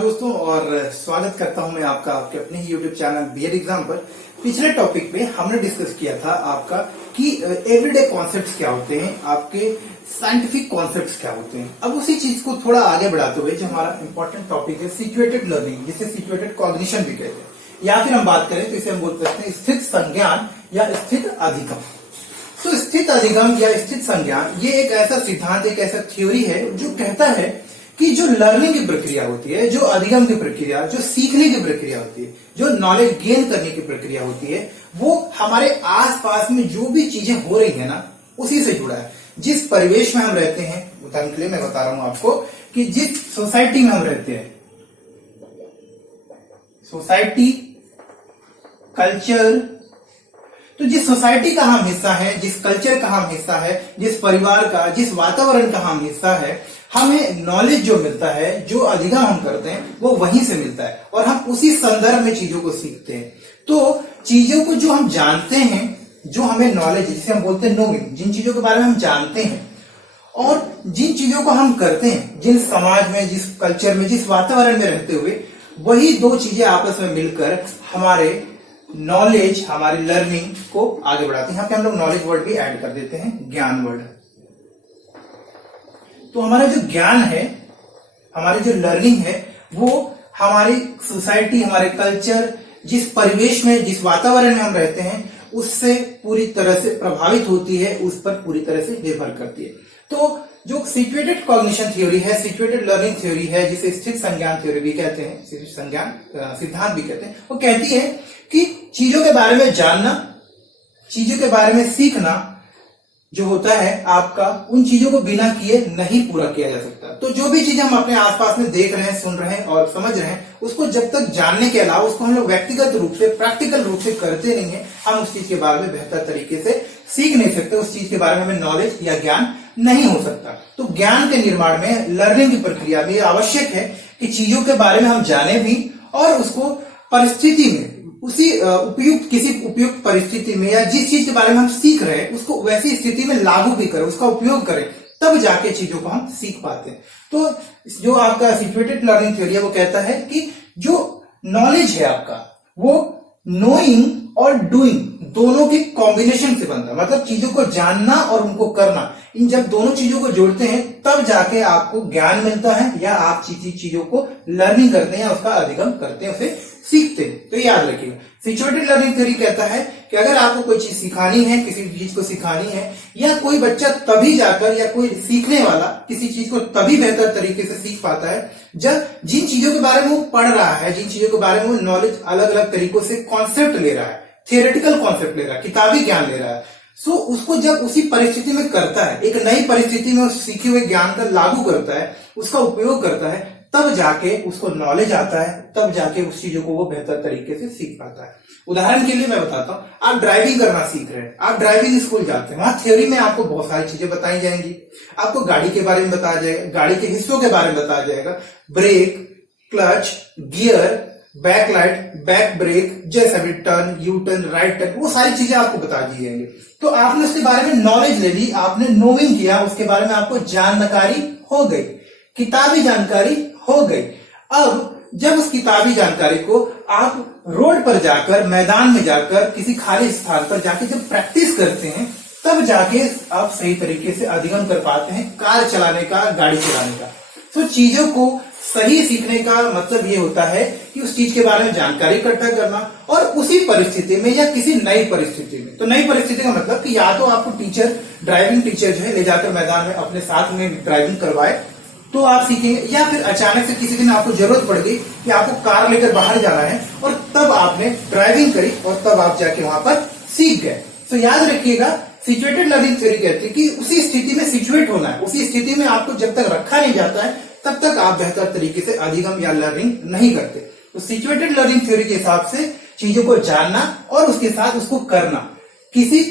दोस्तों और स्वागत करता हूं मैं आपका आपके अपने ही YouTube चैनल बीएड एग्जाम पर। पिछले टॉपिक पे हमने डिस्कस किया था आपका कि एवरीडे कॉन्सेप्ट्स क्या होते हैं, आपके साइंटिफिक कॉन्सेप्ट्स क्या होते हैं। अब उसी चीज को थोड़ा आगे बढ़ाते हुए जो हमारा इंपॉर्टेंट टॉपिक है सिचुएटेड लर्निंग, जिसे सिचुएटेड कॉग्निशन भी कहते हैं, या फिर हम बात करें तो इसे हम बोल सकते हैं स्थित संज्ञान या स्थित अधिगम। तो स्थित अधिगम या स्थित संज्ञान ये एक ऐसा सिद्धांत, एक ऐसा थ्योरी है जो कहता है कि जो लर्निंग की प्रक्रिया होती है, जो अधिगम की प्रक्रिया, जो सीखने की प्रक्रिया होती है, जो नॉलेज गेन करने की प्रक्रिया होती है, वो हमारे आसपास में जो भी चीजें हो रही है ना, उसी से जुड़ा है। जिस परिवेश में हम रहते हैं, उदाहरण के लिए मैं बता रहा हूं आपको कि जिस सोसाइटी में हम रहते हैं, सोसाइटी, कल्चर, तो जिस सोसाइटी का हम हिस्सा है, जिस कल्चर का हम हिस्सा है, जिस परिवार का, जिस वातावरण का हम हिस्सा है, हमें नॉलेज जो मिलता है, जो अधिगम हम करते हैं, वो वहीं से मिलता है और हम उसी संदर्भ में चीजों को सीखते हैं। तो चीजों को जो हम जानते हैं, जो हमें नॉलेज, जिसे हम बोलते हैं नोइंग, जिन चीजों के बारे में हम जानते हैं और जिन चीजों को हम करते हैं, जिन समाज में, जिस कल्चर में, जिस वातावरण में रहते हुए, वही दो चीजें आपस में मिलकर हमारे नॉलेज, हमारी लर्निंग को आगे बढ़ाते हैं। यहाँ पे हम लोग नॉलेज वर्ड भी ऐड कर देते हैं, ज्ञान वर्ड। तो हमारा जो ज्ञान है, हमारी जो लर्निंग है, वो हमारी सोसाइटी, हमारे कल्चर, जिस परिवेश में, जिस वातावरण में हम रहते हैं, उससे पूरी तरह से प्रभावित होती है, उस पर पूरी तरह से निर्भर करती है। तो जो सिचुएटेड कॉग्निशन थ्योरी है, सिचुएटेड लर्निंग थ्योरी है, जिसे स्थित संज्ञान थ्योरी भी कहते हैं, स्थित संज्ञान सिद्धांत भी कहते हैं, वो कहती है कि चीजों के बारे में जानना, चीजों के बारे में सीखना जो होता है आपका, उन चीजों को बिना किए नहीं पूरा किया जा सकता। तो जो भी चीजें हम अपने आसपास में देख रहे हैं, सुन रहे हैं और समझ रहे हैं, उसको जब तक जानने के अलावा उसको हम लोग व्यक्तिगत रूप से, प्रैक्टिकल रूप से करते नहीं है, हम उस चीज के बारे में बेहतर तरीके से सीख नहीं सकते, उस चीज के बारे में हमें नॉलेज या ज्ञान नहीं हो सकता। तो ज्ञान के निर्माण में, लर्निंग की प्रक्रिया में आवश्यक है कि चीजों के बारे में हम जाने भी और उसको परिस्थिति में, उसी किसी उपयुक्त परिस्थिति में, या जिस चीज के बारे में हम सीख रहे हैं उसको वैसी स्थिति में लागू भी करें, उसका उपयोग करें, तब जाके चीजों को हम सीख पाते हैं। तो जो आपका सिचुएटेड लर्निंग थ्योरी है वो कहता है कि जो नॉलेज है आपका, वो नोइंग और डूइंग दोनों के कॉम्बिनेशन से बनता है। मतलब चीजों को जानना और उनको करना, इन जब दोनों चीजों को जोड़ते हैं तब जाके आपको ज्ञान मिलता है, या आप चीजों को लर्निंग करते हैं, उसका अधिगम करते हैं, उसे सीखते हैं। तो याद रखिएगा, सिचुएटेड लर्निंग थ्योरी कहता है कि अगर आपको कोई चीज सिखानी है, किसी चीज को सिखानी है, या कोई बच्चा तभी जाकर, या कोई सीखने वाला किसी चीज को तभी बेहतर तरीके से सीख पाता है जब जिन चीजों के बारे में वो पढ़ रहा है, जिन चीजों के बारे में वो नॉलेज अलग अलग तरीकों से कॉन्सेप्ट ले रहा है, थियोरेटिकल कॉन्सेप्ट ले रहा है, किताबी ज्ञान ले रहा है, सो उसको जब उसी परिस्थिति में करता है, एक नई परिस्थिति में उस सीखे हुए ज्ञान का लागू करता है, उसका उपयोग करता है, तब जाके उसको नॉलेज आता है, तब जाके उस चीजों को वो बेहतर तरीके से सीख पाता है। उदाहरण के लिए मैं बताता हूं, आप ड्राइविंग करना सीख रहे हैं, आप ड्राइविंग स्कूल जाते हैं, वहां थ्योरी में आपको बहुत सारी चीजें बताई जाएंगी, आपको गाड़ी के बारे में बताया जाएगा, गाड़ी के हिस्सों के बारे में बताया जाएगा, brake, clutch, gear, back light, back brake, जैसे भी turn, U turn, right turn, वो सारी चीजें आपको बता दी जाएंगी। तो आपने उसके बारे में नॉलेज ले ली, आपने नोइंग किया, उसके बारे में आपको जानकारी हो गई, किताबी जानकारी हो गई। अब जब उस किताबी जानकारी को आप रोड पर जाकर, मैदान में जाकर, किसी खाली स्थान पर जाके जब प्रैक्टिस करते हैं, तब जाके आप सही तरीके से अधिगम कर पाते हैं कार चलाने का, गाड़ी चलाने का। तो चीजों को सही सीखने का मतलब ये होता है कि उस चीज के बारे में जानकारी इकट्ठा करना और उसी परिस्थिति में या किसी नई परिस्थिति में। तो नई परिस्थिति का मतलब कि या तो आपको टीचर, ड्राइविंग टीचर जो है ले जाकर मैदान में अपने साथ में ड्राइविंग करवाए तो आप सीखेंगे, या फिर अचानक से किसी दिन आपको जरूरत पड़ गई कि आपको कार लेकर बाहर जाना है और तब आपने ड्राइविंग करी और तब आप जाके वहां पर सीख गए। तो याद रखिएगा, सिचुएटेड लर्निंग थ्योरी कहती है कि उसी स्थिति में सिचुएट होना है, उसी स्थिति में आपको जब तक रखा नहीं जाता है तब तक आप बेहतर तरीके से अधिगम या लर्निंग नहीं करते। तो सिचुएटेड लर्निंग थ्योरी के हिसाब से चीजों को जानना और उसके साथ उसको करना, किसी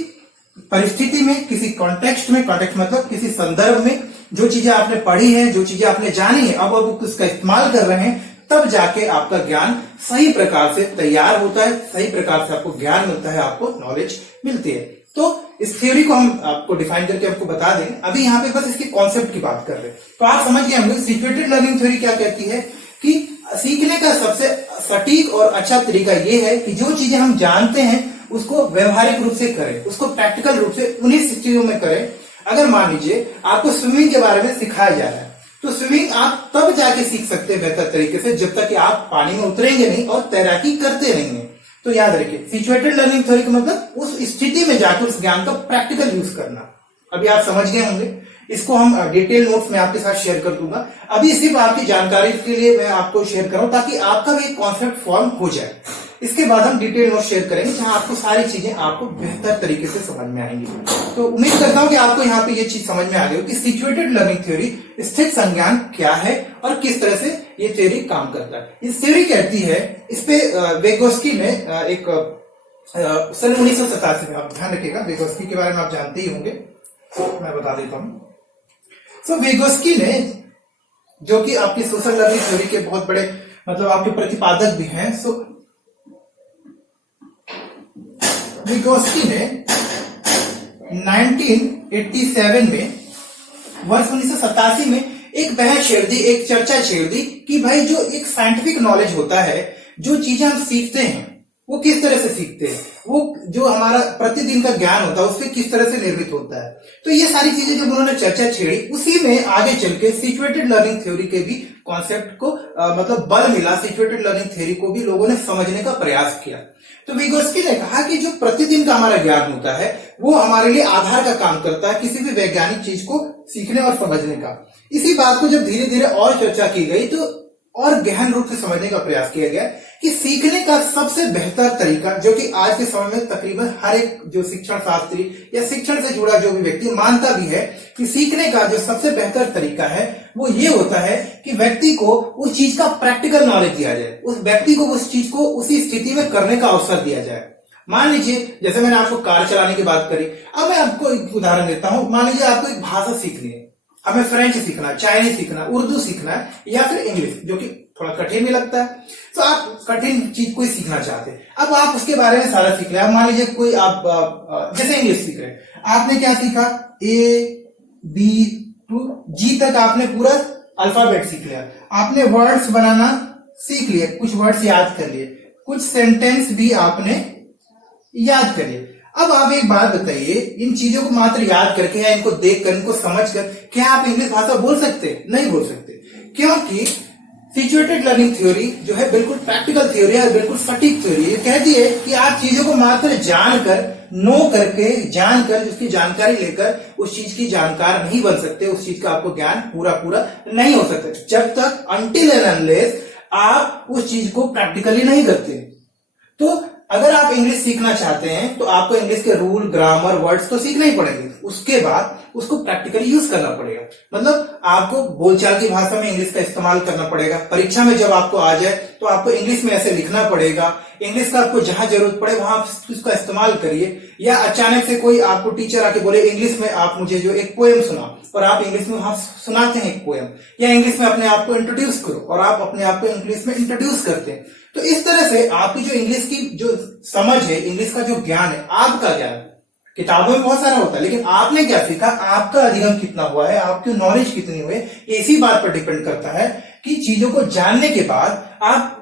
परिस्थिति में, किसी कॉन्टेक्स्ट में, कॉन्टेक्स्ट मतलब किसी संदर्भ में, जो चीजें आपने पढ़ी है, जो चीजें आपने जानी है, अब उसका इस्तेमाल कर रहे हैं, तब जाके आपका ज्ञान सही प्रकार से तैयार होता है, सही प्रकार से आपको ज्ञान मिलता है, आपको नॉलेज मिलती है। तो इस थ्योरी को हम आपको डिफाइन करके आपको बता देंगे, अभी यहाँ पे बस इसके कॉन्सेप्ट की बात कर रहे हैं। तो आप समझ गए होंगे सिचुएटेड लर्निंग थ्योरी क्या कहती है कि सीखने का सबसे सटीक और अच्छा तरीका ये है कि जो चीजें हम जानते हैं उसको व्यवहारिक रूप से करें, उसको प्रैक्टिकल रूप से उन्हीं चीजों में करें। अगर मान लीजिए आपको स्विमिंग के बारे में सिखाया जा रहा है तो स्विमिंग आप तब जाके सीख सकते हैं बेहतर तरीके से जब तक कि आप पानी में उतरेंगे नहीं और तैराकी करते रहेंगे। तो याद रखिए, सिचुएटेड लर्निंग थ्योरी का मतलब उस स्थिति में जाकर उस ज्ञान का प्रैक्टिकल यूज करना। अभी आप समझ गए होंगे, इसको हम डिटेल नोट्स में आपके साथ शेयर कर दूंगा। अभी सिर्फ आपकी जानकारी के लिए मैं आपको शेयर कर रहा हूं ताकि आपका भी कॉन्सेप्ट फॉर्म हो जाए। इसके बाद हम डिटेल नोट शेयर करेंगे जहां आपको सारी चीजें आपको बेहतर तरीके से समझ में आएंगी। तो उम्मीद करता हूं कि आपको यहाँ पे ये चीज समझ में आ गई हो कि सिचुएटेड लर्निंग थ्योरी स्थित संज्ञान क्या है और किस तरह से ये थ्योरी काम करता है। इस थ्योरी कहती है, इस पे वेगोस्की ने एक सन 1987 में, आप ध्यान रखिएगा वेगोस्की के बारे में आप जानते ही होंगे, मैं बता देता हूं। सो वेगोस्की ने, जो कि आपकी सोशल लर्निंग थ्योरी के बहुत बड़े मतलब आपके प्रतिपादक भी हैं, सो वेगोस्की ने 1987 में, वर्ष 1987 में एक बहस छेड़ दी, एक चर्चा छेड़ दी कि भाई जो एक साइंटिफिक नॉलेज होता है, जो चीजें हम सीखते हैं वो किस तरह से सीखते हैं, वो जो हमारा प्रतिदिन का ज्ञान होता है उससे किस तरह से निर्मित होता है। तो ये सारी चीजें जब उन्होंने चर्चा छेड़ी, उसी में आगे चल के सिचुएटेड लर्निंग थ्योरी के भी कॉन्सेप्ट को मतलब बल मिला, सिचुएटेड लर्निंग थ्योरी को भी लोगों ने समझने का प्रयास किया। तो विगोस्की ने कहा कि जो प्रतिदिन का हमारा ज्ञान होता है वो हमारे लिए आधार का काम करता है किसी भी वैज्ञानिक चीज को सीखने और समझने का। इसी बात को जब धीरे धीरे और चर्चा की गई तो और गहन रूप से समझने का प्रयास किया गया कि सीखने का सबसे बेहतर तरीका, जो कि आज के समय में तकरीबन हर एक जो शिक्षण शास्त्री या शिक्षण से जुड़ा जो भी व्यक्ति मानता भी है कि सीखने का जो सबसे बेहतर तरीका है वो ये होता है कि व्यक्ति को उस चीज का प्रैक्टिकल नॉलेज दिया जाए, उस व्यक्ति को उस चीज को उसी स्थिति में करने का अवसर दिया जाए। मान लीजिए, जैसे मैंने आपको कार चलाने की बात करी, अब मैं आपको एक उदाहरण देता हूं। मान लीजिए आपको एक भाषा सीखनी है, हमें फ्रेंच सीखना है, चाइनीज सीखना है, उर्दू सीखना है या फिर इंग्लिश, जो कि थोड़ा कठिन भी लगता है। तो आप कठिन चीज कोई सीखना चाहते हैं, अब आप उसके बारे में सारा सीख रहे हैं। मान लीजिए कोई आप जैसे इंग्लिश सीख रहे हैं, आपने क्या सीखा, A B to G तक आपने पूरा अल्फाबेट सीख लिया, आपने वर्ड्स बनाना सीख लिए, कुछ वर्ड्स याद कर लिए, कुछ सेंटेंस भी आपने याद कर लिए। अब आप एक बात बताइए, इन चीजों को मात्र याद करके या इनको देखकर, इनको समझकर क्या आप इंग्लिश भाषा बोल सकते हैं? नहीं बोल सकते, क्योंकि सिचुएटेड लर्निंग थ्योरी जो है बिल्कुल प्रैक्टिकल थ्योरी है, बिल्कुल सटीक थ्योरी है। कहती है कि आप चीजों को मात्र जानकर, नो करके, जानकर, उसकी जानकारी लेकर उस चीज की जानकार नहीं बन सकते, उस चीज का आपको ज्ञान पूरा पूरा नहीं हो सकता जब तक अनटिल एंड अनलेस आप उस चीज को प्रैक्टिकली नहीं करते। तो अगर आप इंग्लिश सीखना चाहते हैं तो आपको इंग्लिश के रूल, ग्रामर, वर्ड्स तो सीखना ही पड़ेंगे, उसके बाद उसको प्रैक्टिकली यूज करना पड़ेगा। मतलब आपको बोलचाल की भाषा में इंग्लिश का इस्तेमाल करना पड़ेगा। परीक्षा में जब आपको आ जाए तो आपको इंग्लिश में ऐसे लिखना पड़ेगा, इंग्लिश का आपको जहां जरूरत पड़े वहां उसका इस्तेमाल करिए। या अचानक से कोई आपको टीचर आके बोले इंग्लिश में आप मुझे जो एक पोएम सुना, और आप इंग्लिश में वहां सुनाते हैं एक पोएम, या इंग्लिश में अपने आप को इंट्रोड्यूस करो और आप अपने आप को इंग्लिश में इंट्रोड्यूस करते हैं। तो इस तरह से आपकी जो इंग्लिश की जो समझ है, इंग्लिश का जो ज्ञान है, आपका ज्ञान किताबों में बहुत सारा होता है, लेकिन आपने क्या सीखा, आपका अधिगम कितना हुआ है, आपकी नॉलेज कितनी हुई है, ये इसी बात पर डिपेंड करता है कि चीजों को जानने के बाद आप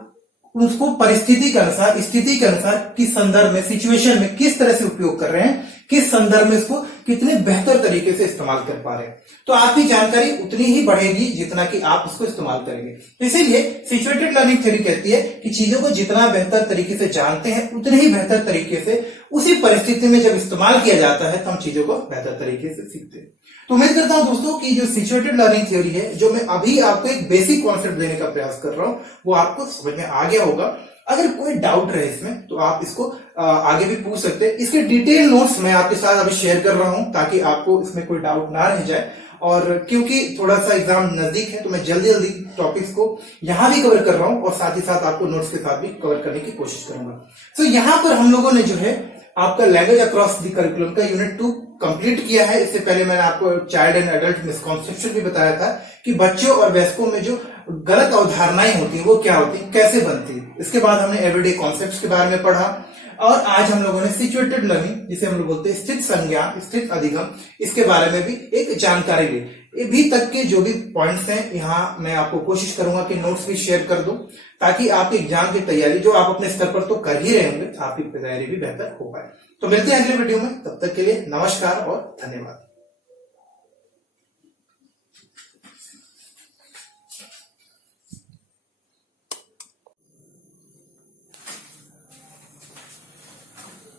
उसको परिस्थिति के अनुसार, स्थिति के अनुसार, किस संदर्भ में, सिचुएशन में किस तरह से उपयोग कर रहे हैं, किस संदर्भ में इसको कितने बेहतर तरीके से इस्तेमाल कर पा रहे हैं। तो आपकी जानकारी उतनी ही बढ़ेगी जितना कि आप उसको इस्तेमाल करेंगे। इसीलिए सिचुएटेड लर्निंग थ्योरी कहती है कि चीजों को जितना बेहतर तरीके से जानते हैं उतने ही बेहतर तरीके से उसी परिस्थिति में जब इस्तेमाल किया जाता है तो हम चीजों को बेहतर तरीके से सीखते हैं। तो उम्मीद करता हूं दोस्तों कि जो सिचुएटेड लर्निंग थ्योरी है, जो मैं अभी आपको एक बेसिक कॉन्सेप्ट देने का प्रयास कर रहा हूं, वो आपको समझ में आ गया होगा। अगर कोई डाउट रहे इसमें तो आप इसको आगे भी पूछ सकते हैं। इसके डिटेल नोट्स मैं आपके साथ अभी शेयर कर रहा हूं ताकि आपको इसमें कोई डाउट ना रह जाए। और क्योंकि थोड़ा सा एग्जाम नजदीक है तो मैं जल्दी जल्दी टॉपिक्स को यहां भी कवर कर रहा हूं और साथ ही साथ आपको नोट्स के साथ भी कवर करने की कोशिश करूंगा। तो यहां पर हम लोगों ने जो है आपका लैंग्वेज अक्रॉस द करिकुलम का यूनिट 2 कंप्लीट किया है। इससे पहले मैंने आपको चाइल्ड एंड एडल्ट मिसकॉन्सेप्शन भी बताया था कि बच्चों और वयस्कों में जो गलत अवधारणाएं होती हैं वो क्या होती है, कैसे बनती है। इसके बाद हमने एवरीडे कॉन्सेप्ट्स के बारे में पढ़ा, और आज हम लोगों ने सिचुएटेड लर्निंग, जिसे हम लोग बोलते हैं स्थित संज्ञान, स्थित अधिगम, इसके बारे में भी एक जानकारी ली। अभी तक के जो भी पॉइंट्स हैं यहाँ मैं आपको कोशिश करूंगा कि नोट्स भी शेयर कर दूं, ताकि आपके एग्जाम की तैयारी जो आप अपने स्तर पर तो कर ही रहे होंगे, आपकी तैयारी भी बेहतर हो पाए। तो मिलते हैं अगले वीडियो में, तब तक के लिए नमस्कार और धन्यवाद।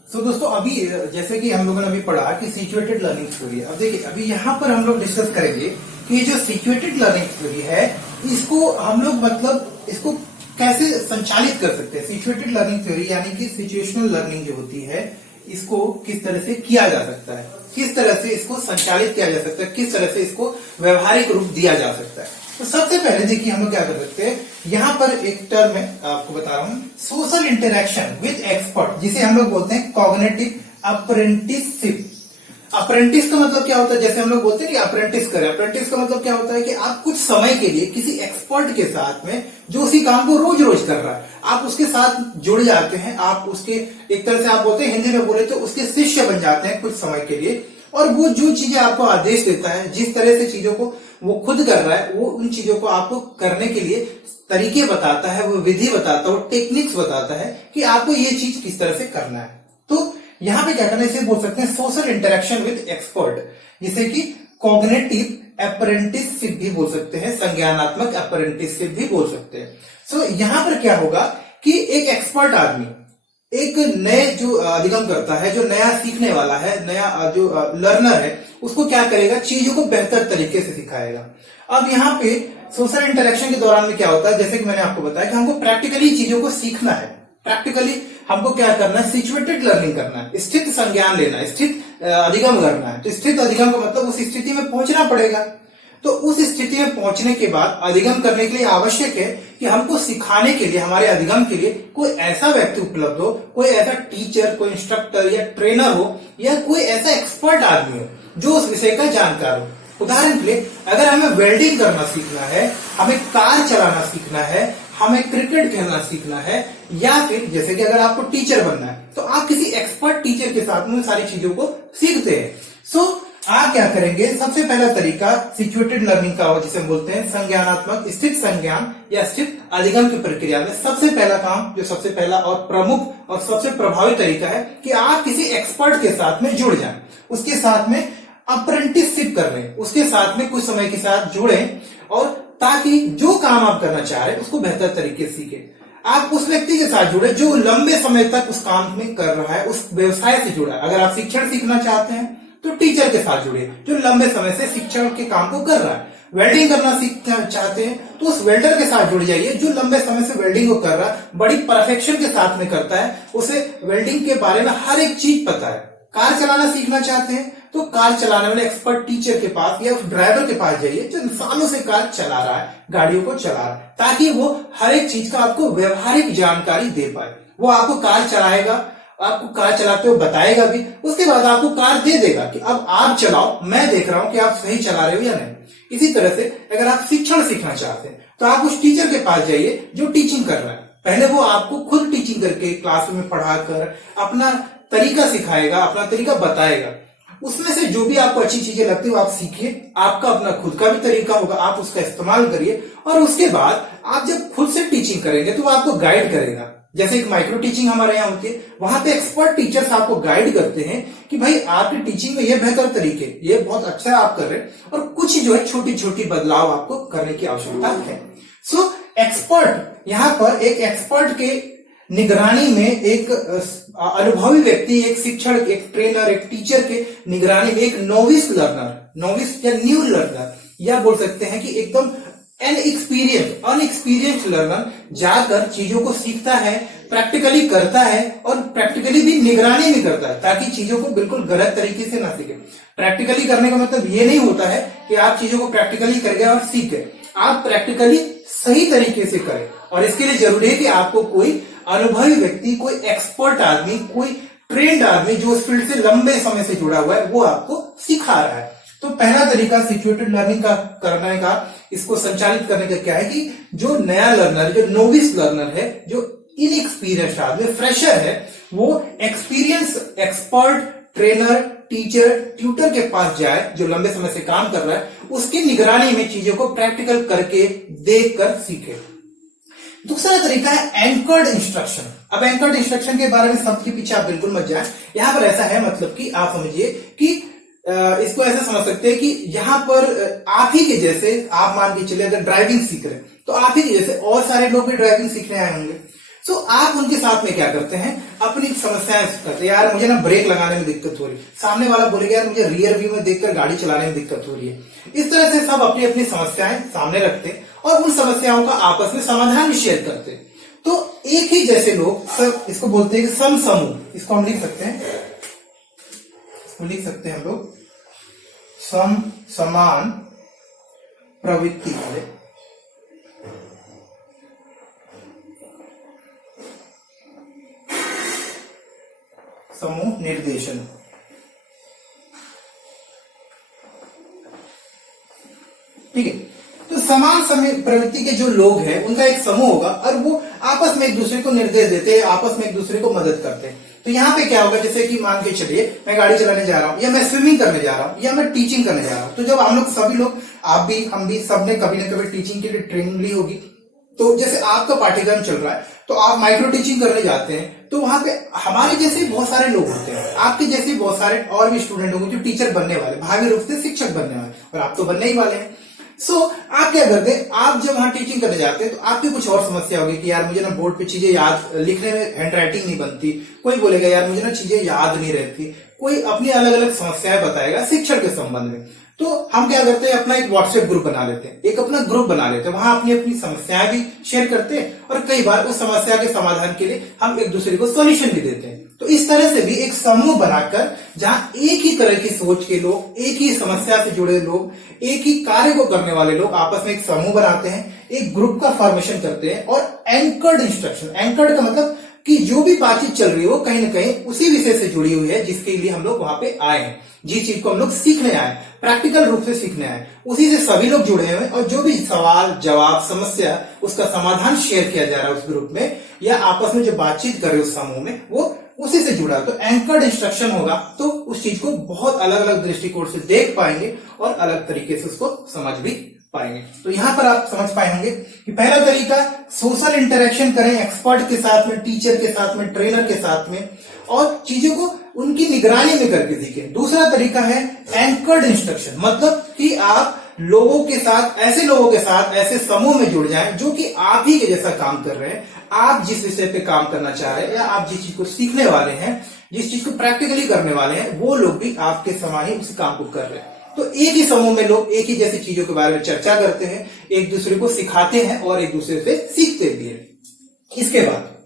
तो दोस्तों अभी जैसे कि हम लोगों ने अभी पढ़ा कि सिचुएटेड लर्निंग थ्योरी। अब देखिए अभी यहाँ पर हम लोग डिस्कस करेंगे कि ये जो सिचुएटेड लर्निंग थ्योरी है, इसको हम लोग मतलब इसको कैसे संचालित कर सकते हैं। सिचुएटेड लर्निंग थ्योरी यानी कि सिचुएशनल लर्निंग जो होती है, इसको किस तरह से किया जा सकता है, किस तरह से इसको संचालित किया जा सकता है, किस तरह से इसको व्यवहारिक रूप दिया जा सकता है। तो सबसे पहले देखिए हम लोग क्या कर सकते हैं, यहाँ पर एक टर्म है आपको बता रहा हूं, सोशल इंटरेक्शन विद एक्सपर्ट, जिसे हम लोग बोलते हैं कॉग्निटिव अप्रेंटिसशिप। अप्रेंटिस का मतलब क्या होता है, जैसे हम लोग बोलते हैं कि अप्रेंटिस करें, अप्रेंटिस का मतलब क्या होता है कि आप कुछ समय के लिए किसी एक्सपर्ट के साथ में जो उसी काम को रोज रोज कर रहा है, आप उसके साथ जुड़ जाते हैं, आप उसके एक तरह से आप बोलते हैं हिंदी में बोले तो उसके शिष्य बन जाते हैं कुछ समय के लिए। और वो जो चीजें आपको आदेश देता है, जिस तरह से चीजों को वो खुद कर रहा है, वो उन चीजों को आपको करने के लिए तरीके बताता है, वो विधि बताता है, वो टेक्निक्स बताता है कि आपको ये चीज किस तरह से करना है। तो यहाँ पे क्या करना है, इसे बोल सकते हैं सोशल इंटरेक्शन विद एक्सपर्ट, जिसे कि कॉग्निटिव अप्रेंटिसशिप भी बोल सकते हैं, संज्ञानात्मक अप्रेंटिसशिप भी बोल सकते हैं। सो यहाँ पर क्या होगा कि एक एक्सपर्ट आदमी एक नए जो अधिगम करता है, जो नया सीखने वाला है, नया जो लर्नर है, उसको क्या करेगा, चीजों को बेहतर तरीके से सिखाएगा। अब यहाँ पे सोशल इंटरेक्शन के दौरान में क्या होता है, जैसे कि मैंने आपको बताया कि हमको प्रैक्टिकली चीजों को सीखना है, प्रैक्टिकली हमको क्या करना है, सिचुएटेड लर्निंग करना है, स्थित संज्ञान लेना है, स्थित अधिगम करना है। तो स्थित अधिगम का मतलब उस स्थिति में पहुंचना पड़ेगा। तो उस स्थिति में पहुंचने के बाद अधिगम करने के लिए आवश्यक है कि हमको सिखाने के लिए, हमारे अधिगम के लिए कोई ऐसा व्यक्ति उपलब्ध हो, कोई ऐसा टीचर, कोई इंस्ट्रक्टर या ट्रेनर हो, या कोई ऐसा एक्सपर्ट आदमी हो जो उस विषय का जानकार हो। उदाहरण के लिए अगर हमें वेल्डिंग करना सीखना है, हमें कार चलाना सीखना है, हमें क्रिकेट खेलना सीखना है, या फिर जैसे कि अगर आपको टीचर बनना है तो आप किसी एक्सपर्ट टीचर के साथ में सारी चीजों को सीखते हैं। सो आप क्या करेंगे, सबसे पहला तरीका सिचुएटेड लर्निंग का हो, जिसे हम बोलते हैं संज्ञानात्मक स्थित संज्ञान या स्थित अधिगम की प्रक्रिया में सबसे पहला काम, जो सबसे पहला और प्रमुख और सबसे प्रभावी तरीका है कि आप किसी एक्सपर्ट के साथ में जुड़ जाएं, उसके साथ में अप्रेंटिसशिप कर रहे हैं, उसके साथ में कुछ समय के साथ जुड़े, और ताकि जो काम आप करना चाह रहे हैं उसको बेहतर तरीके से सीखे। आप उस व्यक्ति के साथ जुड़े जो लंबे समय तक उस काम में कर रहा है, उस व्यवसाय से जुड़ा है। अगर आप शिक्षण सीखना चाहते हैं तो टीचर के साथ जुड़े जो लंबे समय से शिक्षण के काम को कर रहा है। वेल्डिंग करना सीखना चाहते हैं तो उस वेल्डर के साथ जुड़ जाइए जो लंबे समय से वेल्डिंग को कर रहा है, बड़ी परफेक्शन के साथ में करता है, उसे वेल्डिंग के बारे में हर एक चीज पता है। कार चलाना सीखना चाहते हैं तो कार चलाने वाले एक्सपर्ट टीचर के पास या उस ड्राइवर के पास जाइए जो सालों से कार चला रहा है, गाड़ियों को चला रहा है, ताकि वो हर एक चीज का आपको व्यवहारिक जानकारी दे पाए। वो आपको कार चलाएगा, आपको कार चलाते हुए बताएगा भी, उसके बाद आपको कार दे देगा कि अब आप चलाओ, मैं देख रहा हूं कि आप सही चला रहे हो या नहीं। इसी तरह से अगर आप शिक्षण सीखना चाहते हैं तो आप उस टीचर के पास जाइए जो टीचिंग कर रहा है। पहले वो आपको खुद टीचिंग करके क्लास में पढ़ाकर अपना तरीका सिखाएगा, अपना तरीका बताएगा। उसमें से जो भी आपको अच्छी चीजें लगती है वो आप सीखिए, आपका अपना खुद का भी तरीका होगा, आप उसका इस्तेमाल करिए। और उसके बाद आप जब खुद से टीचिंग करेंगे तो वो आपको गाइड करेगा। जैसे एक माइक्रो टीचिंग हमारे यहाँ होती है, वहां पे एक्सपर्ट टीचर्स आपको गाइड करते हैं कि भाई आपकी टीचिंग में ये बेहतर तरीके, ये बहुत अच्छा आप कर रहे हैं, और कुछ जो है छोटी छोटी बदलाव आपको करने की आवश्यकता है। सो एक्सपर्ट, यहाँ पर एक एक्सपर्ट के निगरानी में एक अनुभवी व्यक्ति, एक शिक्षक, एक ट्रेनर, एक टीचर के निगरानी में एक नोविस लर्नर, नोविस या न्यू लर्नर, या बोल सकते हैं कि एकदम अनएक्सपीरियंस लर्नर जाकर चीजों को सीखता है, प्रैक्टिकली करता है और प्रैक्टिकली भी निगरानी भी करता है, ताकि चीजों को बिल्कुल गलत तरीके से ना सीखे। प्रैक्टिकली करने का मतलब ये नहीं होता है कि आप चीजों को प्रैक्टिकली कर गए और सीख गए। आप प्रैक्टिकली सही तरीके से करें, और इसके लिए जरूरी है कि आपको कोई अनुभवी व्यक्ति, कोई एक्सपर्ट आदमी, कोई ट्रेंड आदमी जो उस फील्ड से लंबे समय से जुड़ा हुआ है, वो आपको सिखा रहा है। तो पहला तरीका सिचुएटेड लर्निंग का करने का, इसको संचालित करने का क्या है कि जो नया लर्नर, जो नोविस लर्नर है, जो इनएक्सपीरियंस्ड आदमी, फ्रेशर है, वो experience expert trainer teacher tutor के पास जाए जो लंबे समय से काम कर रहा है, उसकी निगरानी में चीजों को प्रैक्टिकल करके देखकर सीखे। दूसरा तरीका है एंकर्ड इंस्ट्रक्शन। अब एंकर्ड इंस्ट्रक्शन के बारे में शब्द के पीछे आप बिल्कुल मत जाए। यहां पर ऐसा है, मतलब कि आप समझिए कि इसको ऐसा समझ सकते हैं कि यहाँ पर आप ही के जैसे, आप मान के चले अगर ड्राइविंग सीख रहे हैं तो आप ही के जैसे और सारे लोग भी ड्राइविंग सीखने आए होंगे। तो आप उनके साथ में क्या करते हैं, अपनी समस्याएं करते हैं। यार मुझे ना ब्रेक लगाने में दिक्कत हो रही है, सामने वाला बोलेगा यार मुझे रियर व्यू में देखकर गाड़ी चलाने में दिक्कत हो रही है। इस तरह से सब अपनी अपनी समस्याएं सामने रखते हैं और उन समस्याओं का आपस में समाधान भी शेयर करते हैं। तो एक ही जैसे लोग सब, इसको बोलते हैं कि समूह। इसको हम लिख सकते हैं, हम लोग समान प्रवृत्ति वाले समूह निर्देशन। ठीक है, तो समान प्रवृत्ति के जो लोग हैं उनका एक समूह होगा और वो आपस में एक दूसरे को निर्देश देते हैं, आपस में एक दूसरे को मदद करते हैं। तो यहाँ पे क्या होगा, जैसे कि मान के चलिए मैं गाड़ी चलाने जा रहा हूँ, या मैं स्विमिंग करने जा रहा हूँ, या मैं टीचिंग करने जा रहा हूँ। तो जब हम लोग सभी लोग, आप भी हम भी, सबने कभी ना कभी टीचिंग के लिए ट्रेनिंग ली होगी। तो जैसे आपका पाठ्यक्रम चल रहा है तो आप माइक्रो टीचिंग करने जाते हैं, तो वहां पे हमारे जैसे बहुत सारे लोग होते हैं, आपके जैसे बहुत सारे और भी स्टूडेंट होंगे जो टीचर बनने वाले, भावी रूप से शिक्षक बनने वाले, और आप तो बनने ही वाले हैं। सो आप क्या करते हैं, आप जब वहां टीचिंग करने जाते हैं तो आपकी कुछ और समस्या होगी कि यार मुझे ना बोर्ड पे चीजें याद, लिखने में हैंड राइटिंग नहीं बनती, कोई बोलेगा यार मुझे ना चीजें याद नहीं रहती, कोई अपनी अलग अलग समस्याएं बताएगा शिक्षण के संबंध में। तो हम क्या करते हैं, अपना एक व्हाट्सएप ग्रुप बना लेते हैं, एक अपना ग्रुप बना लेते हैं, वहां अपनी अपनी समस्याएं भी शेयर करते हैं और कई बार उस समस्या के समाधान के लिए हम एक दूसरे को सॉल्यूशन भी देते हैं। तो इस तरह से भी एक समूह बनाकर, जहां एक ही तरह की सोच के लोग, एक ही समस्या से जुड़े लोग, एक ही कार्य को करने वाले लोग आपस में एक समूह बनाते हैं, एक ग्रुप का फॉर्मेशन करते हैं और एंकर्ड इंस्ट्रक्शन। एंकर्ड का मतलब कि जो भी बातचीत चल रही है वो कहीं ना कहीं उसी विषय से जुड़ी हुई है जिसके लिए हम लोग वहां पे आए हैं, जिस चीज को हम लोग सीखने आए, प्रैक्टिकल रूप से सीखने आए, उसी से सभी लोग जुड़े हुए हैं और जो भी सवाल जवाब समस्या उसका समाधान शेयर किया जा रहा है उस ग्रुप में या आपस में जो बातचीत कर रहे हो उस समूह में, वो उसी से जुड़ा। तो एंकर्ड इंस्ट्रक्शन होगा तो उस चीज को बहुत अलग अलग दृष्टिकोण से देख पाएंगे और अलग तरीके से उसको समझ भी पाएंगे। तो यहां पर आप समझ पाए होंगे कि पहला तरीका सोशल इंटरेक्शन करें एक्सपर्ट के साथ में, टीचर के साथ में, ट्रेनर के साथ में और चीजों को उनकी निगरानी में करके सीखें। दूसरा तरीका है एंकर्ड इंस्ट्रक्शन, मतलब कि आप लोगों के साथ, ऐसे लोगों के साथ, ऐसे समूह में जुड़ जाएं जो कि आप ही के जैसा काम कर रहे हैं, आप जिस विषय पे काम करना चाह रहे हैं या आप जिस चीज को सीखने वाले हैं, जिस चीज को प्रैक्टिकली करने वाले हैं, वो लोग भी आपके समान ही उस काम को कर रहे हैं। तो एक ही समूह में लोग एक ही जैसी चीजों के बारे में चर्चा करते हैं, एक दूसरे को सिखाते हैं और एक दूसरे से सीखते भी हैं। इसके बाद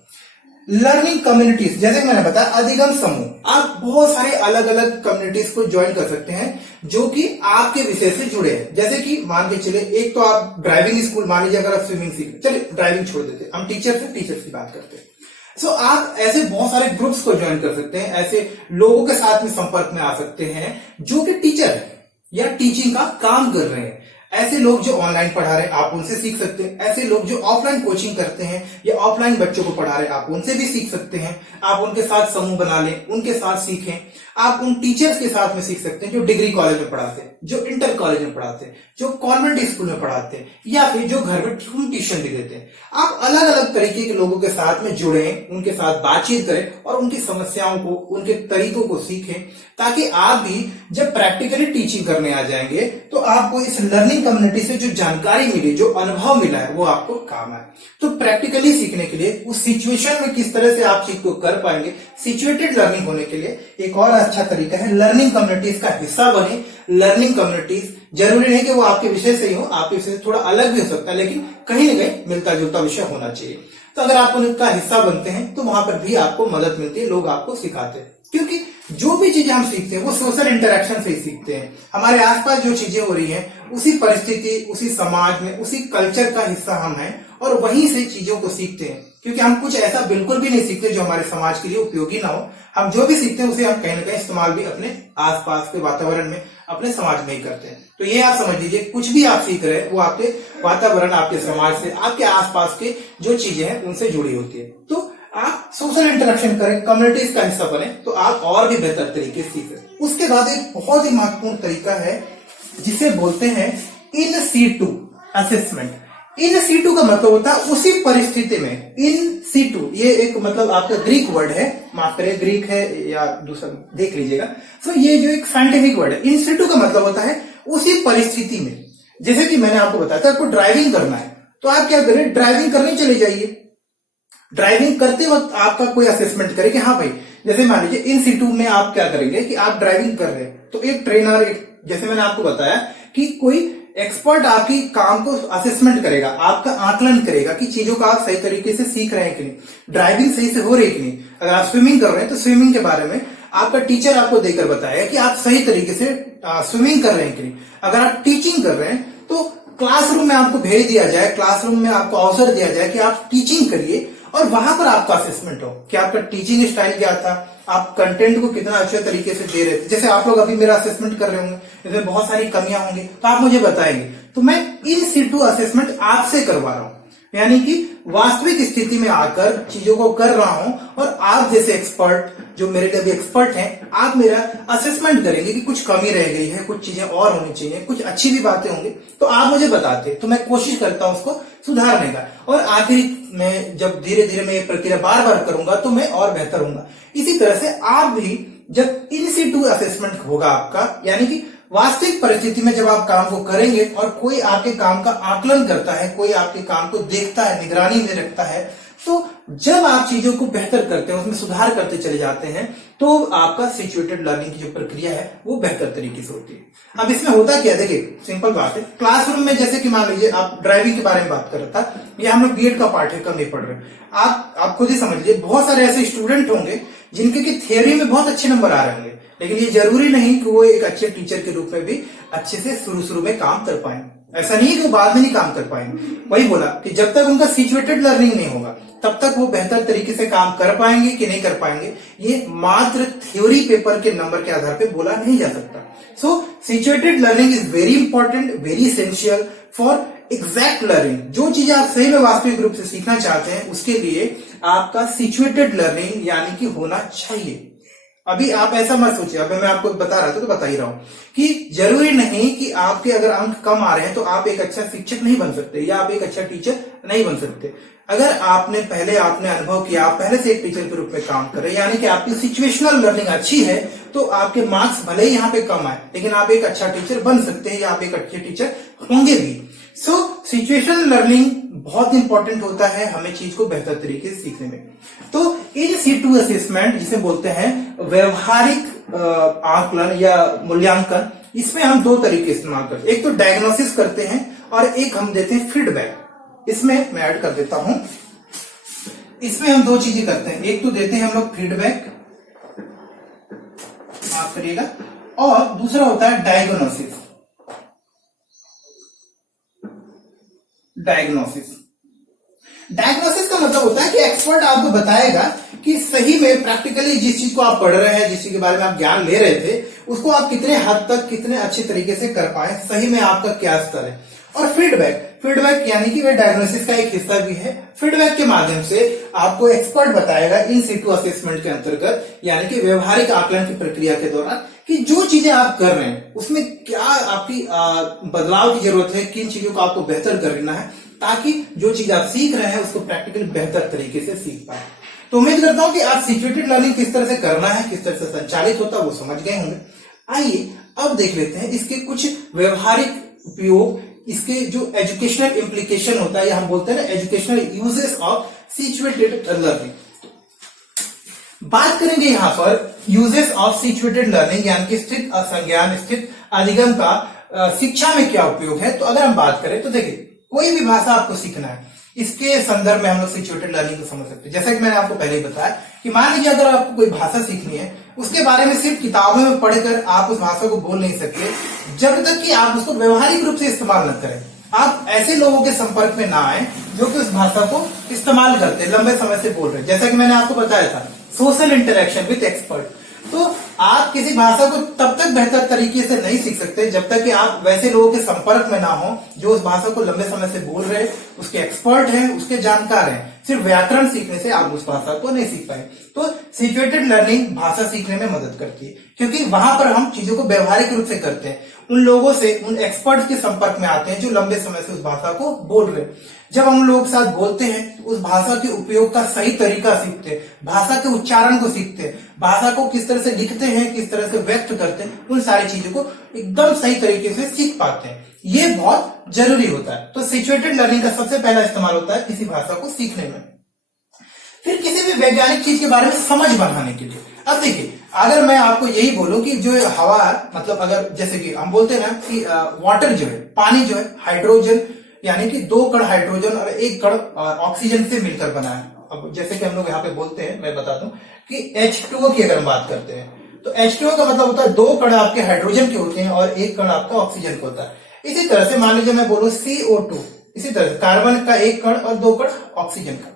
लर्निंग कम्युनिटीज, जैसे कि मैंने बताया अधिगम समूह, आप बहुत सारे अलग अलग कम्युनिटीज को ज्वाइन कर सकते हैं जो कि आपके विषय से जुड़े हैं। जैसे कि मान के चले, एक तो आप ड्राइविंग स्कूल, मान लीजिए अगर आप स्विमिंग सीख, चलिए ड्राइविंग छोड़ देते, हम टीचर्स की बात करते हैं। सो आप ऐसे बहुत सारे ग्रुप्स को ज्वाइन कर सकते हैं, ऐसे लोगों के साथ में संपर्क में आ सकते हैं जो कि टीचर है या टीचिंग का काम कर रहे हैं। ऐसे लोग जो ऑनलाइन पढ़ा रहे हैं आप उनसे सीख सकते हैं, ऐसे लोग जो ऑफलाइन कोचिंग करते हैं या ऑफलाइन बच्चों को पढ़ा रहे हैं आप उनसे भी सीख सकते हैं। आप उनके साथ समूह बना लें, उनके साथ सीखें। आप उन टीचर्स के साथ में सीख सकते हैं जो डिग्री कॉलेज में पढ़ाते हैं, जो इंटर कॉलेज में पढ़ाते हैं, जो कॉन्वेंट स्कूल में पढ़ाते हैं या फिर जो घर में ट्यूशन भी देते हैं। आप अलग अलग तरीके के लोगों के साथ में जुड़ें, उनके साथ बातचीत करें और उनकी समस्याओं को, उनके तरीकों को सीखें, ताकि आप भी जब प्रैक्टिकली टीचिंग करने आ जाएंगे तो आपको इस लर्निंग कम्युनिटी से जो जानकारी मिली, जो अनुभव मिला है, वो आपको काम आए। तो प्रैक्टिकली सीखने के लिए उस सिचुएशन में किस तरह से आप चीज को कर पाएंगे, सिचुएटेड लर्निंग होने के लिए एक और अच्छा तरीका है लर्निंग कम्युनिटीज का हिस्सा बने। लर्निंग कम्युनिटीज जरूरी नहीं कि वो आपके विषय से ही हो, आपके विषय से थोड़ा अलग भी हो सकता है, लेकिन कहीं ना कहीं मिलता जुलता विषय होना चाहिए। तो अगर आप उनका हिस्सा बनते हैं तो वहां पर भी आपको मदद मिलती है, लोग आपको सिखाते हैं, क्योंकि जो भी चीजें हम सीखते हैं वो सोशल इंटरेक्शन से ही सीखते हैं। हमारे आसपास जो चीजें हो रही हैं उसी परिस्थिति, उसी समाज में, उसी कल्चर का हिस्सा हम हैं और वहीं से चीजों को सीखते हैं। क्योंकि हम कुछ ऐसा बिल्कुल भी नहीं सीखते जो हमारे समाज के लिए उपयोगी ना हो। हम जो भी सीखते हैं उसे हम कहीं ना कहीं इस्तेमाल भी अपने आसपास के वातावरण में, अपने समाज में ही करते हैं। तो ये आप समझ लीजिए, कुछ भी आप सीख रहे हैं वो आपके वातावरण, आपके समाज से, आपके आसपास के जो चीजें हैं उनसे जुड़ी होती है। तो आप सोशल इंटरेक्शन करें, कम्युनिटीज का हिस्सा बने, तो आप और भी बेहतर तरीके से सीखें। उसके बाद एक बहुत ही महत्वपूर्ण तरीका है जिसे बोलते हैं in situ assessment. In situ का मतलब होता है उसी परिस्थिति में। इन सीटू ये एक मतलब आपका ग्रीक वर्ड है, माफ करिए ग्रीक है या दूसरा देख लीजिएगा। तो ये जो एक साइंटिफिक वर्ड है, इन सीटू का मतलब होता है उसी परिस्थिति में। जैसे कि मैंने आपको बताया था, आपको ड्राइविंग करना है तो आप क्या करें, ड्राइविंग करने चले जाइए। ड्राइविंग करते वक्त आपका कोई असेसमेंट करे कि हाँ भाई, जैसे मान लीजिए इन सीटू में आप क्या करेंगे कि आप ड्राइविंग कर रहे हैं तो एक ट्रेनर, जैसे मैंने आपको बताया कि कोई एक्सपर्ट आपकी काम को असेसमेंट करेगा, आपका आकलन करेगा कि चीजों का आप सही तरीके से सीख रहे हैं कि नहीं, ड्राइविंग सही से हो रही है कि नहीं। अगर आप स्विमिंग कर रहे हैं तो स्विमिंग के बारे में आपका टीचर आपको देकर बताएगा कि आप सही तरीके से स्विमिंग कर रहे हैं कि नहीं। अगर आप टीचिंग कर रहे हैं तो क्लासरूम में आपको भेज दिया जाए, क्लासरूम में आपको अवसर दिया जाए कि आप टीचिंग करिए और वहां पर आपका असेसमेंट हो कि आपका टीचिंग स्टाइल क्या था, आप कंटेंट को कितना अच्छे तरीके से दे रहे थे। जैसे आप लोग अभी मेरा असेसमेंट कर रहे होंगे, इसमें बहुत सारी कमियां होंगी तो आप मुझे बताएंगे, तो मैं इन सीटू असेसमेंट आपसे करवा रहा हूं, यानी कि वास्तविक स्थिति में आकर चीजों को कर रहा हूं और आप जैसे एक्सपर्ट, जो मेरे लिए भी एक्सपर्ट हैं, आप मेरा असेसमेंट करेंगे कि कुछ कमी रह गई है, कुछ चीजें और होनी चाहिए, कुछ अच्छी भी बातें होंगी तो आप मुझे बताते, तो मैं कोशिश करता हूं उसको सुधारने का। और आखिर में जब धीरे धीरे मैं ये प्रक्रिया बार बार करूंगा तो मैं और बेहतर होऊंगा। इसी तरह से आप भी जब इन सीटू असेसमेंट होगा आपका, यानी कि वास्तविक परिस्थिति में जब आप काम को करेंगे और कोई आपके काम का आकलन करता है, कोई आपके काम को देखता है, निगरानी में रखता है, तो जब आप चीजों को बेहतर करते हैं, उसमें सुधार करते चले जाते हैं, तो आपका सिचुएटेड लर्निंग की जो प्रक्रिया है वो बेहतर तरीके से होती है। अब इसमें होता क्या, देखिए सिंपल बात है, क्लासरूम में जैसे कि मान लीजिए आप ड्राइविंग के बारे में बात कर रहा था, ये हम लोग बीएड का पाठ्यक्रम नहीं पढ़ रहे, आप खुद ही समझ लीजिए बहुत सारे ऐसे स्टूडेंट होंगे जिनके की थियोरी में बहुत अच्छे नंबर आ रहे होंगे, लेकिन ये जरूरी नहीं कि वो एक अच्छे टीचर के रूप में भी अच्छे से शुरू में काम कर पाए। ऐसा नहीं है कि वो बाद में नहीं काम कर पाएंगे। वही बोला कि जब तक उनका सिचुएटेड लर्निंग नहीं होगा तब तक वो बेहतर तरीके से काम कर पाएंगे कि नहीं कर पाएंगे, ये मात्र थ्योरी पेपर के नंबर के आधार पे बोला नहीं जा सकता। So situated learning is very important, very essential for exact learning. जो चीजें आप सही में वास्तविक रूप से सीखना चाहते हैं उसके लिए आपका सिचुएटेड लर्निंग यानी कि होना चाहिए। अभी आप ऐसा मत सोचिए, अभी मैं आपको बता रहा था तो बता ही रहा हूं कि जरूरी नहीं कि आपके अगर अंक कम आ रहे हैं तो आप एक अच्छा शिक्षक नहीं बन सकते या आप एक अच्छा टीचर नहीं बन सकते। अगर आपने अनुभव किया, आप पहले से एक टीचर के रूप में काम कर रहे हैं, यानी कि आपकी सिचुएशनल लर्निंग अच्छी है, तो आपके मार्क्स भले ही यहाँ पे कम आए लेकिन आप एक अच्छा टीचर बन सकते हैं या आप एक अच्छे टीचर होंगे भी। सो सिचुएशनल लर्निंग बहुत इंपॉर्टेंट होता है हमें चीज को बेहतर तरीके से सीखने में। तो इन सीटू असेसमेंट जिसे बोलते हैं व्यवहारिक आकलन या मूल्यांकन, इसमें हम दो तरीके इस्तेमाल करते हैं, एक तो डायग्नोसिस करते हैं और एक हम देते हैं फीडबैक। इसमें मैं ऐड कर देता हूं, इसमें हम दो चीजें करते हैं, एक तो देते हैं हम लोग फीडबैक, माफ करिएगा, और दूसरा होता है डायग्नोसिस। डायग्नोसिस का मतलब होता है कि एक्सपर्ट आपको बताएगा कि सही में प्रैक्टिकली जिस चीज को आप पढ़ रहे हैं, जिस चीज के बारे में आप ज्ञान ले रहे थे, उसको आप कितने हद तक कितने अच्छे तरीके से कर पाए, सही में आपका क्या स्तर है। और फीडबैक यानी कि वह डायग्नोसिस का एक हिस्सा भी है। फीडबैक के माध्यम से आपको एक्सपर्ट बताएगा इन सीटू असेसमेंट के अंतर्गत, यानी कि व्यवहारिक आकलन की प्रक्रिया के दौरान, कि जो चीजें आप कर रहे हैं उसमें क्या आपकी बदलाव की जरूरत है, किन चीजों को आपको बेहतर करना है, ताकि जो चीज आप सीख रहे हैं उसको प्रैक्टिकली बेहतर तरीके से सीख पाए। तो उम्मीद करता हूं कि आप सिचुएटेड लर्निंग किस तरह से करना है, किस तरह से संचालित होता है वो समझ गए होंगे। आइए अब देख लेते हैं इसके कुछ व्यवहारिक उपयोग, इसके जो एजुकेशनल इम्प्लीकेशन होता है, या हम बोलते हैं ना educational uses of situated learning. बात करेंगे यहां पर यूजेस ऑफ सिचुएटेड लर्निंग, यानी कि स्थित असंज्ञान स्थित अधिगम का शिक्षा में क्या उपयोग है। तो अगर हम बात करें तो देखिए, कोई भी भाषा आपको सीखना है, इसके संदर्भ में हम लोग सिचुएटेड लर्निंग को समझ सकते हैं। जैसा कि मैंने आपको पहले ही बताया कि मान लीजिए अगर आपको कोई भाषा सीखनी है, उसके बारे में सिर्फ किताबों में पढ़कर आप उस भाषा को बोल नहीं सकते जब तक कि आप उसको व्यवहारिक रूप से इस्तेमाल न करें। आप ऐसे लोगों के संपर्क में ना आए जो कि उस भाषा को इस्तेमाल करते हैं, लंबे समय से बोल रहे हैं। जैसा कि मैंने आपको बताया था, सोशल इंटरेक्शन विद एक्सपर्ट। तो आप किसी भाषा को तब तक बेहतर तरीके से नहीं सीख सकते जब तक कि आप वैसे लोगों के संपर्क में ना हो जो उस भाषा को लंबे समय से बोल रहे, उसके एक्सपर्ट हैं, उसके जानकार हैं। सिर्फ व्याकरण सीखने से आप उस भाषा को नहीं सीख पाए। तो सिचुएटेड लर्निंग भाषा सीखने में मदद करती है, क्योंकि वहां पर हम चीजों को व्यवहारिक रूप से करते हैं, उन लोगों से, उन एक्सपर्ट्स के संपर्क में आते हैं जो लंबे समय से उस भाषा को बोल रहे हैं। जब हम लोगों के साथ बोलते हैं, उस भाषा के उपयोग का सही तरीका सीखते हैं, भाषा के उच्चारण को सीखते हैं, भाषा को किस तरह से लिखते हैं, किस तरह से व्यक्त करते हैं, उन सारी चीजों को एकदम सही तरीके से सीख पाते हैं। ये बहुत जरूरी होता है। तो सिचुएटेड लर्निंग का सबसे पहला इस्तेमाल होता है किसी भाषा को सीखने में। फिर किसी भी वैज्ञानिक चीज के बारे में समझ बढ़ाने के लिए। अब देखिए, अगर मैं आपको यही बोलूं कि जो हवा, मतलब अगर जैसे कि हम बोलते हैं ना कि वाटर जो है, पानी जो है, हाइड्रोजन यानी कि 2 कण हाइड्रोजन और 1 कण ऑक्सीजन से मिलकर बना है। अब जैसे कि हम लोग यहाँ पे बोलते हैं, मैं बता दूं कि H2O की अगर हम बात करते हैं तो H2O का मतलब होता है 2 कण आपके हाइड्रोजन के होते हैं और 1 कण आपका ऑक्सीजन का होता है। इसी तरह से मान लीजिए मैं बोलूं CO2, इसी तरह से कार्बन का 1 कण और 2 कण ऑक्सीजन का।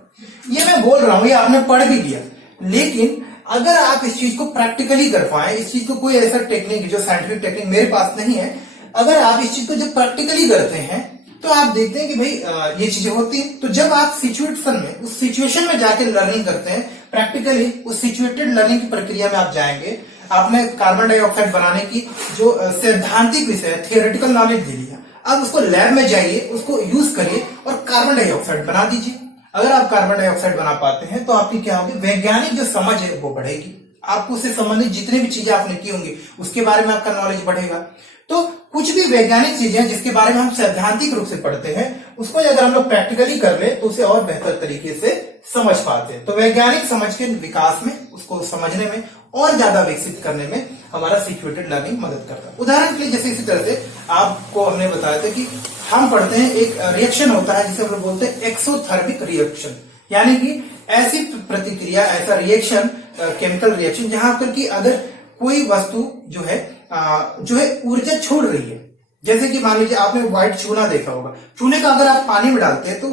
ये मैं बोल रहा हूं, ये आपने पढ़ भी लिया, लेकिन अगर आप इस चीज को प्रैक्टिकली कर पाए, इस चीज को कोई ऐसा टेक्निक जो साइंटिफिक टेक्निक मेरे पास नहीं है, अगर आप इस चीज को जब प्रैक्टिकली करते हैं तो आप देखते हैं कि भाई ये चीजें होती हैं। तो जब आप सिचुएशन में, उस सिचुएशन में जाके लर्निंग करते हैं प्रैक्टिकली, उस सिचुएटेड लर्निंग की प्रक्रिया में आप जाएंगे। आपने कार्बन डाइऑक्साइड बनाने की जो सैद्धांतिक विषय है, थियोरेटिकल नॉलेज ले लिया, अब उसको लैब में जाइए, उसको यूज करिए और कार्बन डाइऑक्साइड बना दीजिए। अगर आप कार्बन डाइऑक्साइड बना पाते हैं तो आपकी क्या होगी, वैज्ञानिक जो समझ है वो बढ़ेगी। आपको उससे संबंधित जितनी भी चीजें आपने की होंगी उसके बारे में आपका नॉलेज बढ़ेगा। तो कुछ भी वैज्ञानिक चीजें जिसके बारे में हम सैद्धांतिक रूप से पढ़ते हैं, उसको अगर हम लोग प्रैक्टिकली कर ले तो उसे और बेहतर तरीके से समझ पाते हैं। तो वैज्ञानिक समझ के विकास में, उसको समझने में और ज्यादा विकसित करने में हमारा सिचुएटेड लर्निंग मदद करता है। उदाहरण के लिए जैसे इसी तरह से आपको हमने बताया था कि हम पढ़ते हैं एक रिएक्शन होता है जिसे हम लोग बोलते हैं एक्सोथर्मिक रिएक्शन, यानी कि ऐसी प्रतिक्रिया, ऐसा रिएक्शन, केमिकल रिएक्शन जहां पर कि अगर कोई वस्तु जो है ऊर्जा छोड़ रही है। जैसे कि मान लीजिए आपने व्हाइट चूना देखा होगा, चूने का अगर आप पानी में डालते हैं तो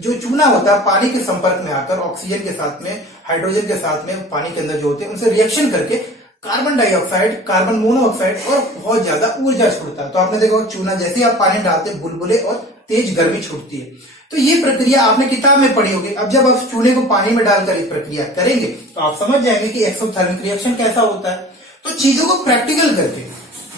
जो चूना होता है पानी के संपर्क में आकर ऑक्सीजन के साथ में, हाइड्रोजन के साथ में, पानी के अंदर जो होते हैं उनसे रिएक्शन करके कार्बन डाइऑक्साइड, कार्बन मोनोऑक्साइड और बहुत ज्यादा ऊर्जा छोड़ता है। तो आपने देखा चूना जैसे ही आप पानी डालते हैं बुलबुले और तेज गर्मी छूटती है। तो ये प्रक्रिया आपने किताब में पढ़ी होगी। अब जब आप चूने को पानी में डालकर ये प्रक्रिया करेंगे तो आप समझ जाएंगे कि एक्सोथर्मिक रिएक्शन कैसा होता है। तो चीजों को प्रैक्टिकल करके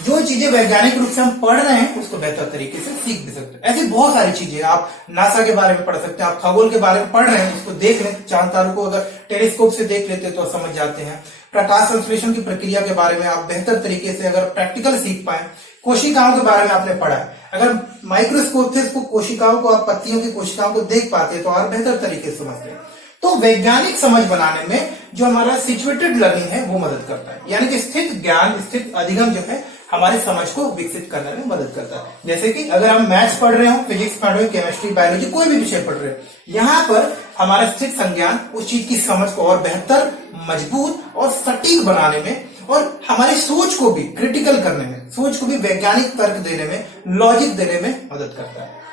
जो चीजें वैज्ञानिक रूप से हम पढ़ रहे हैं उसको बेहतर तरीके से सीख भी सकते हैं। ऐसी बहुत सारी चीजें, आप नासा के बारे में पढ़ सकते हैं, आप खगोल के बारे में पढ़ रहे हैं उसको देख लें, चांद तारों को अगर टेलीस्कोप से देख लेते हैं तो समझ जाते हैं। प्रकाश संश्लेषण की प्रक्रिया के बारे में आप बेहतर तरीके से अगर प्रैक्टिकल सीख पाए। कोशिकाओं के बारे में आपने पढ़ा है, अगर माइक्रोस्कोप से इसको कोशिकाओं को, आप पत्तियों की कोशिकाओं को देख पाते हैं तो और बेहतर तरीके से समझते हैं। तो वैज्ञानिक समझ बनाने में जो हमारा सिचुएटेड लर्निंग है वो मदद करता है, यानी कि स्थित ज्ञान, स्थित अधिगम जो है हमारी समझ को विकसित करने में मदद करता है। जैसे कि अगर हम मैथ्स पढ़ रहे हो, फिजिक्स पढ़ रहे हो, केमिस्ट्री, बायोलॉजी, कोई भी विषय पढ़ रहे हो, यहाँ पर हमारा स्थित संज्ञान उस चीज की समझ को और बेहतर, मजबूत और सटीक बनाने में और हमारी सोच को भी क्रिटिकल करने में, सोच को भी वैज्ञानिक तर्क देने में, लॉजिक देने में मदद करता है।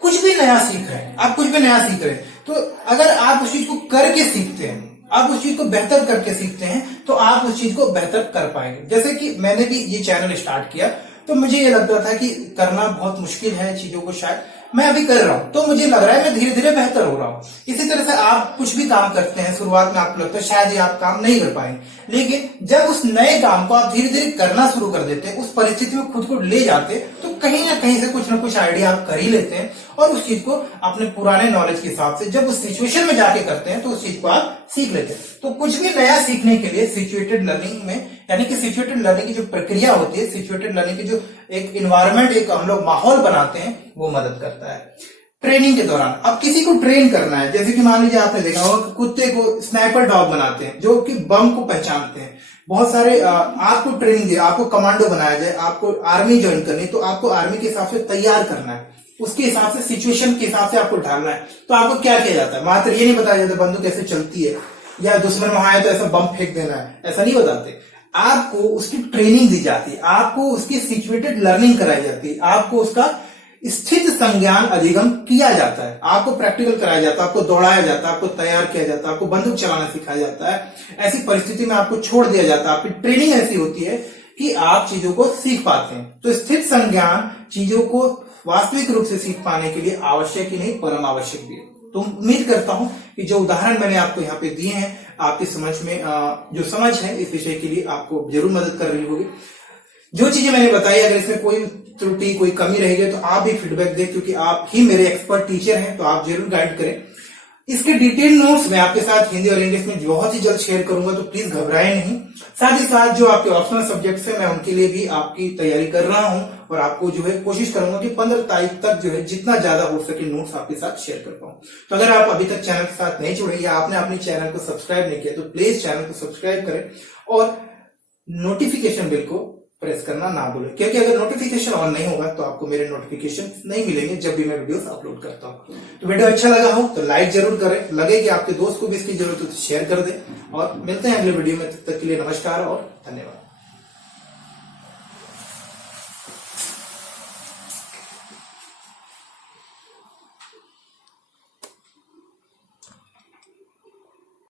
कुछ भी नया सीख रहे हैं, आप कुछ भी नया सीख रहे हैं तो अगर आप उस चीज को करके सीखते हैं, आप उस चीज को बेहतर करके सीखते हैं तो आप उस चीज को बेहतर कर पाएंगे। जैसे कि मैंने भी ये चैनल स्टार्ट किया तो मुझे ये लगता था कि करना बहुत मुश्किल है चीजों को, शायद मैं अभी कर रहा हूं तो मुझे लग रहा है मैं धीरे धीरे बेहतर हो रहा हूं। इसी तरह से आप कुछ भी काम करते हैं, शुरुआत में आपको लगता है शायद ये आप काम नहीं कर पाएंगे, लेकिन जब उस नए काम को आप धीरे धीरे करना शुरू कर देते हैं, उस परिस्थिति में खुद को ले जाते हैं तो कहीं ना कहीं से कुछ ना कुछ आइडिया आप कर ही लेते हैं और उस चीज को अपने पुराने नॉलेज के हिसाब से जब उस सिचुएशन में जाके करते हैं तो उस चीज को आप सीख लेते हैं। तो कुछ भी नया सीखने के लिए सिचुएटेड लर्निंग में, यानी कि सिचुएटेड लर्निंग की जो प्रक्रिया होती है, सिचुएटेड लर्निंग की जो एक इन्वायरमेंट, एक हम लोग माहौल बनाते हैं, वो मदद करता है। ट्रेनिंग के दौरान अब किसी को ट्रेन करना है, जैसे कि मान लीजिए आपने देखा होगा कुत्ते को स्नाइपर डॉग बनाते हैं जो कि बम को पहचानते हैं। बहुत सारे आपको ट्रेनिंग दिया, आपको कमांडो बनाया जाए, आपको आर्मी ज्वाइन करनी तो आपको आर्मी के हिसाब से तैयार करना है, उसके हिसाब से सिचुएशन के हिसाब से आपको ढालना है। तो आपको क्या किया जाता है, मात्र ये नहीं बताया जाता बंदूक कैसे चलती है या दुश्मन वहां है तो ऐसा बम फेंक देना है, ऐसा नहीं बताते। आपको उसकी ट्रेनिंग दी जाती है, आपको उसकी सिचुएटेड लर्निंग कराई जाती है, आपको उसका स्थित संज्ञान अधिगम किया जाता है। आपको प्रैक्टिकल कराया जाता है, आपको दौड़ाया जाता है, आपको तैयार किया जाता है, आपको बंदूक चलाना सिखाया जाता है। ऐसी परिस्थिति में आपको छोड़ दिया जाता है। आपकी ट्रेनिंग ऐसी होती है कि आप चीजों को सीख पाते हैं। तो स्थित संज्ञान चीजों को वास्तविक रूप से सीख पाने के लिए आवश्यक ही नहीं, परम आवश्यक भी है। तो उम्मीद करता हूं कि जो उदाहरण मैंने आपको यहाँ पे दिए हैं, आपकी समझ में जो समझ है इस विषय के लिए आपको जरूर मदद कर रही होगी। जो चीजें मैंने बताई, अगर इसमें कोई त्रुटि, कोई कमी रहेगी तो आप भी फीडबैक दें, क्योंकि आप ही मेरे एक्सपर्ट टीचर हैं, तो आप जरूर गाइड करें। इसके डिटेल नोट्स मैं आपके साथ हिंदी और इंग्लिश में बहुत ही जल्द शेयर करूंगा, तो प्लीज घबराएं नहीं। साथ ही साथ जो आपके ऑप्शनल सब्जेक्ट्स हैं, मैं उनके लिए भी आपकी तैयारी कर रहा हूं और आपको जो है कोशिश करूंगा कि 15 तारीख तक जो है जितना ज्यादा हो सके नोट्स आपके साथ शेयर कर पाऊं। तो अगर आप अभी तक चैनल के साथ नहीं जुड़े या आपने अपने चैनल को सब्सक्राइब नहीं किया तो प्लीज चैनल को सब्सक्राइब करें और नोटिफिकेशन बिल को प्रेस करना ना भूलें, क्योंकि अगर नोटिफिकेशन ऑन नहीं होगा तो आपको मेरे नोटिफिकेशन नहीं मिलेंगे जब भी मैं वीडियोस अपलोड करता हूं। तो वीडियो अच्छा लगा हो तो लाइक जरूर करें, लगे कि आपके दोस्त को भी इसकी जरूरत हो तो शेयर कर दें और मिलते हैं अगले वीडियो में। तब तक के लिए नमस्कार और धन्यवाद।